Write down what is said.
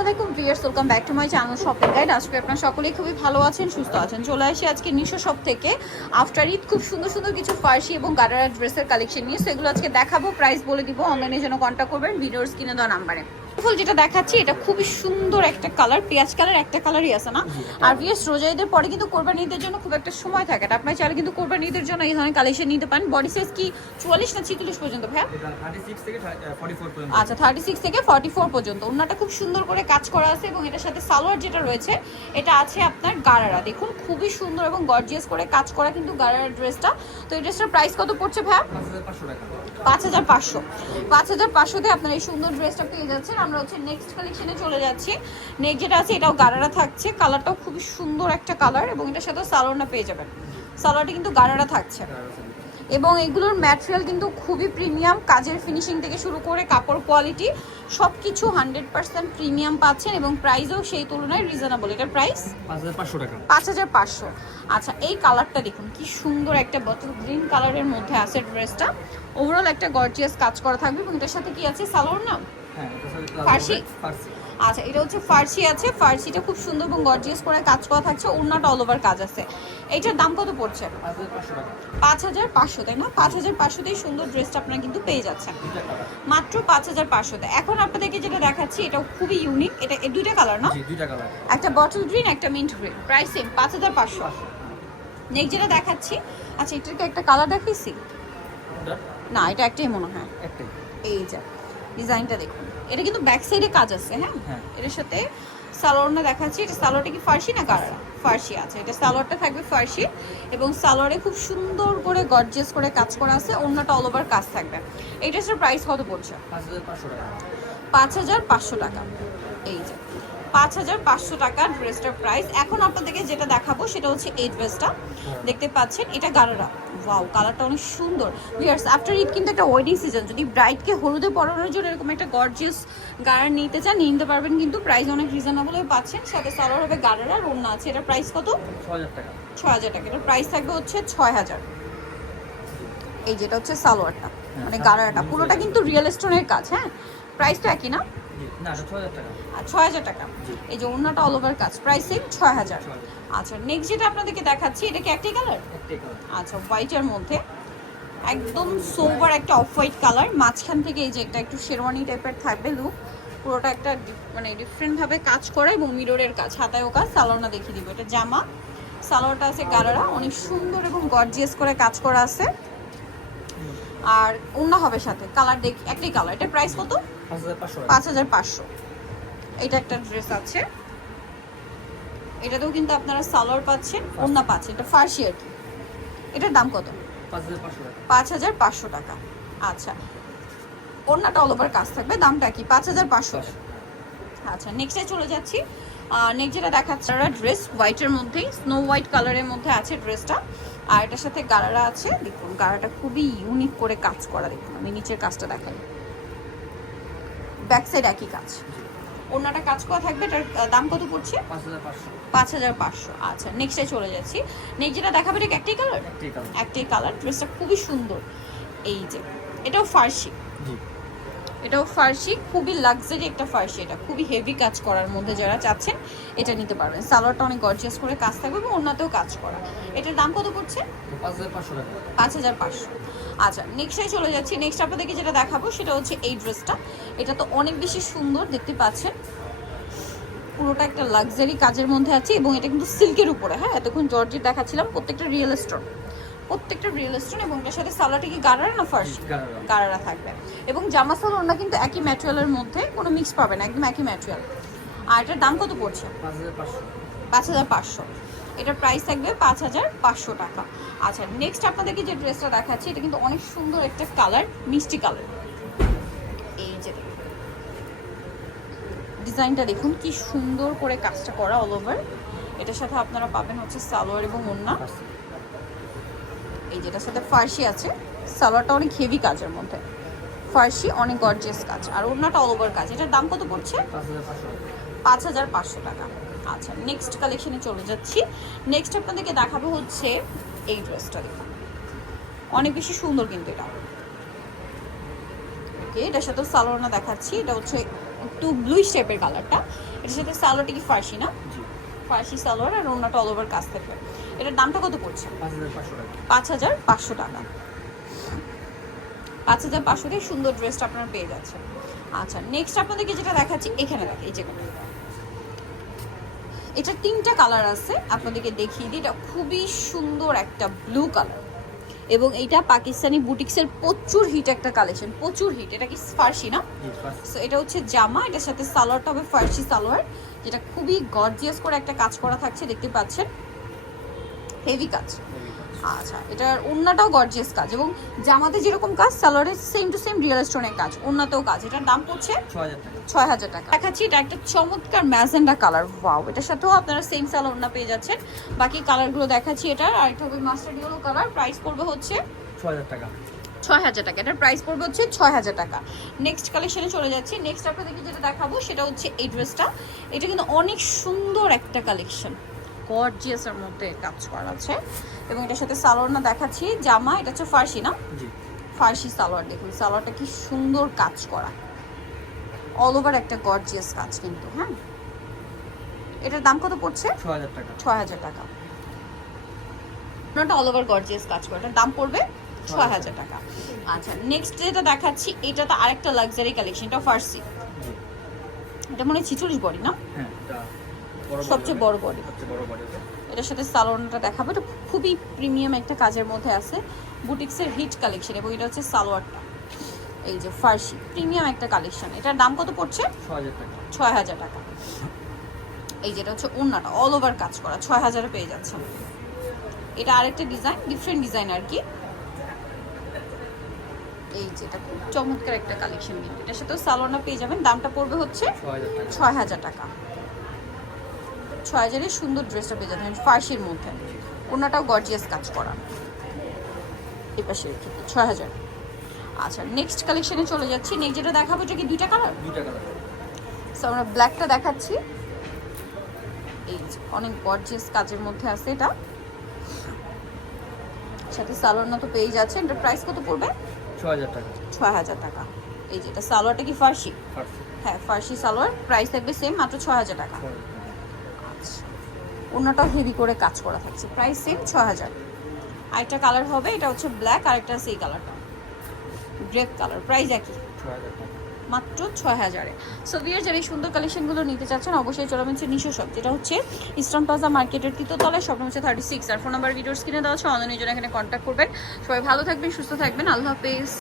আলাইকুম viewers, welcome back to my channel shopping guide. আজকে আপনারা সকলেই খুবই ভালো আছেন, সুস্থ আছেন। চলে আসি আজকে নিশো শপ থেকে আফটার ঈদ খুব সুন্দর সুন্দর কিছু ফার্সি এবং গারারা ড্রেসের কালেকশন নিয়ে, সেগুলো আজকে দেখাবো। প্রাইস বলে দিব, অনলাইনের জন্য কন্ট্যাক্ট করবেন ভিডিওর স্ক্রিনে দেওয়া নাম্বারে। যেটা দেখাচ্ছি এটা খুবই সুন্দর একটা কালার, পেঁয়াজ কালার, একটা কালারই আছে না। আর ভিউয়ার্স, রোজা ঈদের পরে কিন্তু কোরবানি ঈদের জন্য খুব একটা সময় থাকে না, আপনারা চাইলে কিন্তু কোরবানি ঈদের জন্য এই ধরনের কালেকশন নিতে পারেন। বডি সাইজ কি 44 না 46 পর্যন্ত ভাইয়া? আচ্ছা, 36 থেকে 44 পর্যন্ত। ওন্নাটা খুব সুন্দর করে কাজ করা আছে এবং এটার সাথে সালোয়ার যেটা রয়েছে এটা আছে আপনার গারারা। দেখুন খুবই সুন্দর এবং গর্জিয়াস করে কাজ করা কিন্তু গারারা ড্রেসটা। তো এই ড্রেসটার প্রাইস কত পড়ছে ভাইয়া? 5500। 5500 আপনারা এই সুন্দর ড্রেসটা পেয়ে যাচ্ছেন। আমরা হচ্ছে নেক্সট কালেকশনে চলে যাচ্ছি। নেক্সট যেটা আছে এটাও গারারা থাকছে, কালারটাও খুবই সুন্দর একটা কালার এবং এটার সাথে সালোয়ারটা পেয়ে যাবেন। সালোয়ারটা কিন্তু গারারা থাকছে এবং এগুলোর ম্যাটেরিয়াল কিন্তু খুবই প্রিমিয়াম, কাজের ফিনিশিং থেকে শুরু করে কাপড় কোয়ালিটি সব কিছু 100% প্রিমিয়াম পাচ্ছেন এবং প্রাইসও সেই তুলনায় রিজনেবল। এটার প্রাইস 5500 টাকা। 5500। আচ্ছা, এই কালারটা দেখুন কি সুন্দর, একটা বটল গ্রিন কালারের মধ্যে আছে ড্রেসটা। ওভারঅল একটা গর্জিয়াস কাজ করা থাকবে এবং এটার সাথে কি আছে সালোয়ার না? হ্যাঁ, এটা সাথে ফার্সি। ফার্সি। আচ্ছা, এটা হচ্ছে ফার্সি আছে, ফার্সিটা খুব সুন্দর এবং গর্জিয়াস করে কাজ করা থাকছে, ওড়নাটা অল ওভার কাজ আছে। এইটার দাম কত পড়ছে? 5500 টাকা। 5500, তাই না? 5500তেই সুন্দর ড্রেসটা আপনারা কিন্তু পেয়ে যাচ্ছেন মাত্র 5500তে। এখন আপনাদেরকে যেটা দেখাচ্ছি এটাও খুবই ইউনিক। এটা দুইটা কালার না? জি, দুইটা কালার। একটা বটল গ্রিন, একটা mint green. Price same 5500। Next যেটা দেখাচ্ছি, আচ্ছা এটাকে একটা কালার দেখাইছি না, এটা একটাই মনে হয়। একটাই। এই যে ডিজাইনটা দেখুন, এটা কিন্তু ব্যাক সাইডে কাজ আছে। হ্যাঁ, এটার সাথে সালোয়ারটা দেখাচ্ছি। এটা সালোয়ারটা কি ফার্সি না গারারা? ফার্সি আছে। এটা সালোয়ারটা থাকবে ফার্সি এবং সালোয়ারে খুব সুন্দর করে গর্জিয়াস করে কাজ করা আছে, ওড়নাটা অল ওভার কাজ থাকবে। এই ড্রেসের প্রাইস কত পড়ছে? 5500 টাকা। 5500 টাকা। এই যে 5500 টাকা ড্রেসটার প্রাইস। এখন আপনাদেরকে যেটা দেখাবো সেটা হচ্ছে এই ড্রেসটা, দেখতে পাচ্ছেন এটা গারারা। ওয়াও, কালারটা অনেক সুন্দর। ভিউয়ার্স, আফটার ঈদ কিন্তু একটা ওয়েডিং সিজন, যদি ব্রাইডকে হলুদে পরানোর জন্য এরকম একটা গর্জিয়াস গারার নিতে চান নিতে পারবেন, কিন্তু প্রাইস অনেক রিজনেবলও পাচ্ছেন। সাথে সালোয়ার হবে গারারা, আর ওড়না আছে। এটার প্রাইস কত? 6000 টাকা। 6000 টাকা। এটার প্রাইস থাকবে হচ্ছে 6000। এই যেটা হচ্ছে সালোয়ারটা, মানে গারারাটা পুরোটা কিন্তু রিয়েল স্টোনের কাজ। হ্যাঁ, প্রাইস তো একই না? জি, না, এটা 6000 টাকা। আর 6000 টাকা। এই যে ওড়নাটা অল ওভার কাজ, প্রাইস সেম 6000। আচ্ছা, নেক্সট যেটা আপনাদেরকে দেখাচ্ছি এটা কি একটাই কালার? একটাই কালার। আচ্ছা, হোয়াইটের মধ্যে একদম সোবার একটা অফ হোয়াইট কালার, মাঝখান থেকে এই যে একটা একটু শেরওয়ানি টাইপের থাকবে লুক, পুরোটা একটা মানে ডিফারেন্ট ভাবে কাজ করা এবং মিররের কাজ, হাতায়ও কাজ। সালোয়ারটা দেখিয়ে দিব, এটা জামা, সালোয়ারটা আছে গারারা, অনেক সুন্দর এবং গর্জিয়াস করে কাজ করা আছে। আর ওড়না হবে সাথে, কালার দেখি একটাই কালার। এটা প্রাইস কত? 5500 টাকা। 5500। এটা একটা ড্রেস আছে, এটাতেও কিন্তু আপনারা সালোয়ার পাচ্ছেন, ওড়না পাচ্ছেন। এটা ফার্সি আর কি। এটার দাম কত? 5500 টাকা। 5500 টাকা। আচ্ছা, ওড়নাটা অল ওভার কাজ থাকবে, দামটা কি? 5500। আচ্ছা, নেক্সটে চলে যাচ্ছি। নেক্সট যেটা দেখাচ্ছে ড্রেস হোয়াইটের মধ্যেই, স্নো হোয়াইট কালারের মধ্যে আছে ড্রেসটা, আর এটার সাথে গারারা আছে। দেখুন গারাটা খুবই ইউনিক করে কাজ করা। দেখুন আমি নিচের কাজটা দেখাই, ব্যাক সাইড একই কাজ, ওড়নাটা কাজ করা থাকবে। এটার দাম কত পড়ছে? 5500। 5500। আচ্ছা, নেক্সটে চলে যাচ্ছি। নেক্সট যেটা দেখাবে এটা একটাই কালার? একটাই কালার। একটাই কালার। ড্রেসটা খুবই সুন্দর। এই যে এটাও ফার্সি, জি, এটাও ফার্সি, খুবই লাক্সারি একটা ফার্সি। এটা খুবই হেভি কাজ করার মধ্যে যারা চাচ্ছেন এটা নিতে পারবেন। সালোয়ারটা অনেক গর্জিয়াস করে কাজ থাকবে এবং ওড়নাতেও কাজ করা। এটার দাম কত পড়ছে? 5500 টাকা। 5500। আচ্ছা, নেক্সটে চলে যাচ্ছি। নেক্সট আপনাদেরকে যেটা দেখাবো সেটা হচ্ছে এই ড্রেসটা। এটা তো অনেক বেশি সুন্দর, দেখতে পাচ্ছেন পুরোটা একটা লাক্সারি কাজের মধ্যে আছে এবং এটা কিন্তু সিল্কের উপরে। হ্যাঁ, এতক্ষণ জর্জেট দেখাচ্ছিলাম, প্রত্যেকটা রিয়েল স্টোন, প্রত্যেকটা রিয়েল স্টোন। এবং এটার সাথে সালোয়ারটা কি গারারা না ফার্সি? গারারা। গারারা থাকবে এবং জামা সালোয়ারটা কিন্তু একই ম্যাটেরিয়ালের মধ্যে, কোনো মিক্স পাবেন, একদম একই ম্যাটেরিয়াল। আর এটার দাম কত পড়ছে? 5500। 5500। এটার প্রাইস থাকবে 5500 টাকা। আচ্ছা, নেক্সট আপনাদেরকে যে ড্রেসটা দেখাচ্ছি এটা কিন্তু অনেক সুন্দর একটা কালার, মিষ্টি কালার। এই যে ডিজাইনটা দেখুন কি সুন্দর করে কাজটা করা অল ওভার। এটার সাথে আপনারা পাবেন হচ্ছে সালোয়ার এবং ওড়না। এই যেটার সাথে ফার্সি আছে, সালোয়ারটা অনেক হেভি কাজের মধ্যে, ফার্সি অনেক গর্জিয়াস কাজ, আর ওড়নাটা অল ওভার কাজ। এটার দাম কত পড়ছে? 5500 টাকা। আচ্ছা, নেক্সট কালেকশনে চলে যাচ্ছি। নেক্সট আপনাদেরকে দেখাবো হচ্ছে এই ড্রেসটা। দেখুন অনেক বেশি সুন্দর কিন্তু এটা। ওকে, এটার সাথে সালোয়ারটা দেখাচ্ছি। এটা হচ্ছে একটু ব্লুইশ টাইপের কালারটা। এটার সাথে সালোয়ারটা কি ফার্সি না? জি। ফার্সি সালোয়ার আর ওড়নাটা অল ওভার কাজ থাকবে। এটার দামটা কত পড়ছে? 5500 টাকা। 5500 টাকা। 5500 দিয়ে সুন্দর ড্রেসটা আপনারা পেয়ে যাচ্ছেন। আচ্ছা, নেক্সট আপনাদেরকে যেটা দেখাচ্ছি এখানে দেখে এই যেটা, এটা 3টা কালার আছে, আপনাদেরকে দেখিয়ে দিই। এটা খুবই সুন্দর একটা ব্লু কালার এবং এইটা পাকিস্তানি বুটিক্সের প্রচুর হিট একটা কালেকশন, প্রচুর হিট। এটা কি ফার্সি না? জি, ফার্স্ট। সো এটা হচ্ছে জামা, এটার সাথে সালোয়ারটা হবে ফার্সি সালোয়ার, যেটা খুবই গর্জিয়াস করে একটা কাজ করা থাকছে, দেখতে পাচ্ছেন হেভি কাজ। আচ্ছা, এটার ওড়নাটাও গর্জিয়াস কাজ এবং জামাতে যেরকম কাজ সালোয়ারের সেম টু সেম রিয়েল স্টোনের কাজ, ওড়নাতেও কাজ। এটার দাম পড়ছে 6000 টাকা। 6000 টাকা। দেখাচ্ছি এটা একটা চমৎকার ম্যাজেন্ডা কালার, ওয়াও। এটার সাথেও আপনারা সেম সালোয়ার ওড়না পেয়ে যাচ্ছেন। বাকি কালারগুলো দেখাচ্ছি। এটার আরেকটা হবে মাস্টার্ড ইয়েলো কালার, প্রাইস পড়বে হচ্ছে 6000 টাকা। 6000 টাকা। এটার প্রাইস পড়বে হচ্ছে 6000 টাকা। নেক্সট কালেকশনে চলে যাচ্ছি। নেক্সট আপনাদেরকে যেটা দেখাবো সেটা হচ্ছে এই ড্রেসটা। এটা কিন্তু অনেক সুন্দর একটা কালেকশন, গর্জিয়াসের মধ্যে কাজ করা আছে এবং এটার সাথে সালোয়ার না দেখাচ্ছি। জামা এটা হচ্ছে ফার্সি না? জি। ফার্সি সালোয়ার, দেখুন সালোয়ারটা কি সুন্দর কাজ করা, অল ওভার একটা গর্জিয়াস কাজ কিন্তু। হ্যাঁ, এটার দাম কত পড়ছে? 6000 টাকা। 6000 টাকা। ওটা অল ওভার গর্জিয়াস কাজ করা, এটার দাম পড়বে 6000 টাকা। আচ্ছা, নেক্সট যেটা দেখাচ্ছি এটা তো আরেকটা লাক্সারি কালেকশন, এটা ফার্সি। জি। এটা মনে হয় 46 বডি না? হ্যাঁ, এটা বড় সবচেয়ে বড় বডি। সবচেয়ে বড় বডি এটা। এটার সাথে সালোয়ারটা দেখাবো। এটা খুবই প্রিমিয়াম একটা কাজের মধ্যে আছে, বুটিক্সের হিট কালেকশন এবং এটা হচ্ছে সালোয়ারটা এই যে ফার্সি প্রিমিয়াম একটা কালেকশন। এটার দাম কত পড়ছে? 6000 টাকা। 6000 টাকা। এই যেটা হচ্ছে ওড়নাটা অল ওভার কাজ করা, 6000-এ পেয়ে যাচ্ছেন। এটা আরেকটা ডিজাইন, ডিফারেন্ট ডিজাইন আর কি। এই যেটা খুব চমৎকার একটা কালেকশন কিন্তু। এটার সাথে সালোয়ারটা পেয়ে যাবেন। দামটা পড়বে হচ্ছে 6000 টাকা। 6000-এর সুন্দর ড্রেসটা পেয়ে যাবেন ফার্সির মধ্যে, ওড়নাটাও গর্জিয়াস কাজ করা। এই পাশে রেখে 6000। আচ্ছা, নেক্সট কালেকশনে চলে যাচ্ছি। নেক্সট যেটা দেখাবো এটা কি দুইটা কালার? দুইটা কালার। সো আমরা ব্ল্যাকটা দেখাচ্ছি। এই যে অনেক গর্জিয়াস কাজের মধ্যে আছে এটা, সাথে সালোয়ার না তো পেয়ে যাচ্ছে। এটার প্রাইস কত পড়বে? 6000 টাকা। 6000 টাকা। এই যে এটা সালোয়ারটা কি ফার্সি? ফার্স্ট। হ্যাঁ, ফার্সি সালোয়ার, প্রাইস থাকবে সেম, মাত্র 6000 টাকা। আচ্ছা, ওড়নাটাও হেভি করে কাজ করা থাকছে, প্রাইস সেম 6000। আরেকটা কালার হবে, এটা হচ্ছে ব্ল্যাক, আরেকটা আছে এই কালারটা গ্রেপ কালার, প্রাইস একই, 6000 টাকা। মাত্র 6000-এ। সো ভিউয়ার যারা এই সুন্দর কালেকশনগুলো নিতে চাচ্ছেন অবশ্যই চলে আসবেন নিশো শপ, যেটা হচ্ছে ইস্টার্ন প্লাজা মার্কেটের তৃতীয়তলায়, শপ নম্বর হচ্ছে 36। আর ফোন নাম্বার ভিডিওর স্ক্রিনে দেওয়া আছে, অনলাইনের জন্য এখানে কন্ট্যাক্ট করবেন। সবাই ভালো থাকবেন, সুস্থ থাকবেন, আল্লাহ হাফেজ।